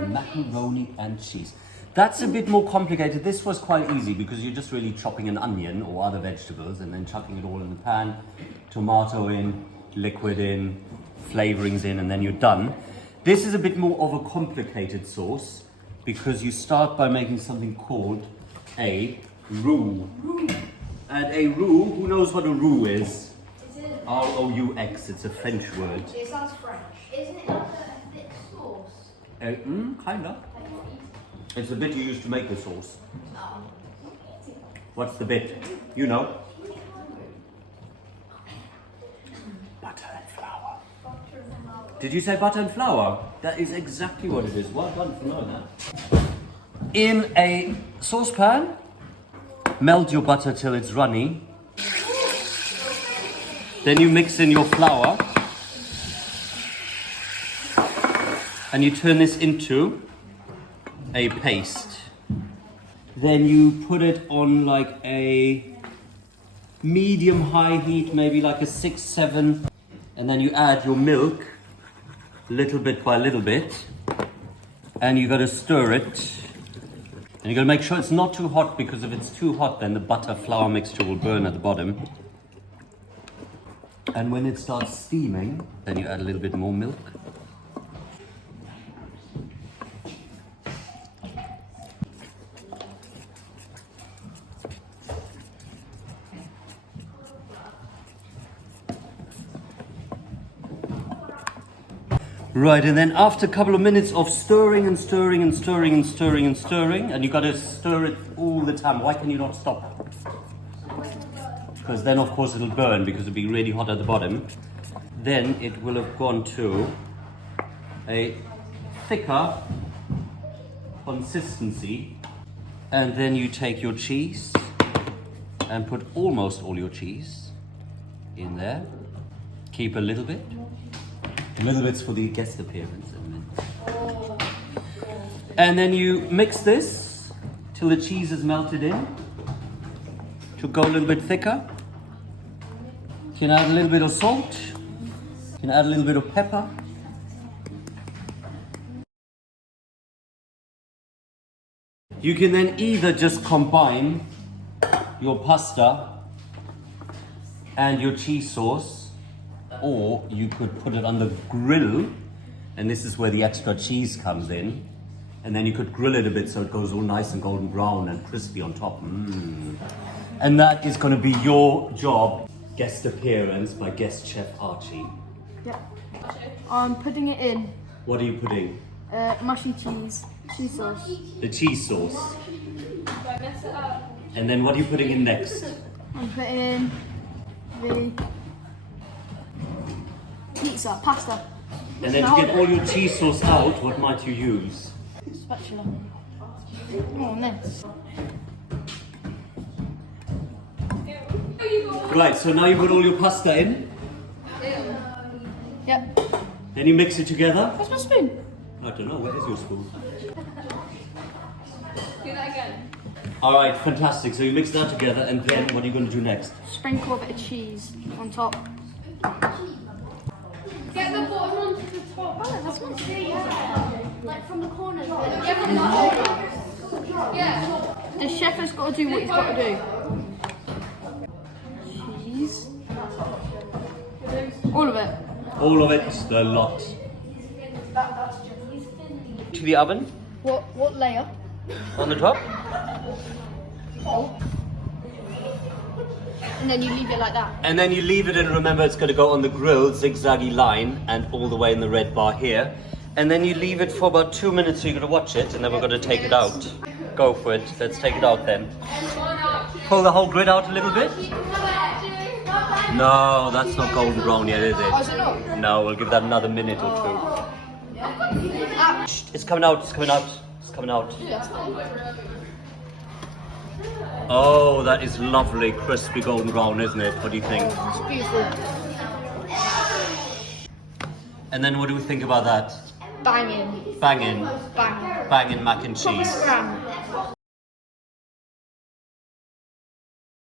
Macaroni and cheese. That's a bit more complicated. This was quite easy because you're just really chopping an onion or other vegetables and then chucking it all in the pan, tomato in, liquid in, flavorings in, and then you're done. This is a bit more of a complicated sauce because you start by making something called a roux. And a roux, who knows what a roux is? R-O-U-X, it's a French word. It sounds French. Isn't it like a thick sauce? Kinda. It's the bit you use to make the sauce. What's the bit? You know. Butter and flour. Did you say butter and flour? That is exactly what it is. Well done for knowing that. In a saucepan, melt your butter till it's runny. Then you mix in your flour. And you turn this into a paste. Then you put it on like a medium-high heat, maybe like a 6-7, and then you add your milk, little bit by little bit, and you got to stir it. And you got to make sure it's not too hot, because if it's too hot, then the butter-flour mixture will burn at the bottom. And when it starts steaming, then you add a little bit more milk. Right, and then after a couple of minutes of stirring and stirring and stirring and stirring and stirring, and you got to stir it all the time. Why can you not stop? Because then, of course, it'll burn because it'll be really hot at the bottom. Then it will have gone to a thicker consistency. And then you take your cheese and put almost all your cheese in there. Keep a little bit. A little bit's for the guest appearance. And then you mix this till the cheese is melted in. To go a little bit thicker. You can add a little bit of salt. You can add a little bit of pepper. You can then either just combine your pasta and your cheese sauce, or you could put it on the grill, and this is where the extra cheese comes in, and then you could grill it a bit so it goes all nice and golden brown and crispy on top. And that is going to be your job. Guest appearance by guest chef Archie. Yep. I'm putting it in. What are you putting? Mushy cheese. Cheese sauce. The cheese sauce. And then what are you putting in next? I'm putting in the pasta. And then to get all your cheese sauce out, what might you use? Spatula. Oh, nice. Right, so now you put all your pasta in. Yep. Then you mix it together. Where's my spoon? I don't know, where is your spoon? Do that again. Alright, fantastic. So you mix that together, and then what are you going to do next? Sprinkle a bit of cheese on top. Get the bottom onto the top. Oh, that's nice. Yeah. Like from the corners. Yeah, from the corner. Yeah. The chef has got to do what he's got to do. Cheese. All of it. All of it, the lot. To the oven, What layer? on the top. And then you leave it like that. And then you leave it, and remember it's going to go on the grill, zigzaggy line, and all the way in the red bar here. And then you leave it for about 2 minutes, so you're going to watch it, and then we're going to take it out. Go for it. Let's take it out then. Pull the whole grid out a little bit. No, that's not golden brown yet, is Oh, is it? it not? No, we'll give that another minute or two. It's coming out, it's coming out, it's coming out. Oh, that is lovely, crispy golden brown, isn't it? What do you think? It's beautiful. And then what do we think about that? Banging. Banging. Banging. Banging mac and Proper cheese. scram.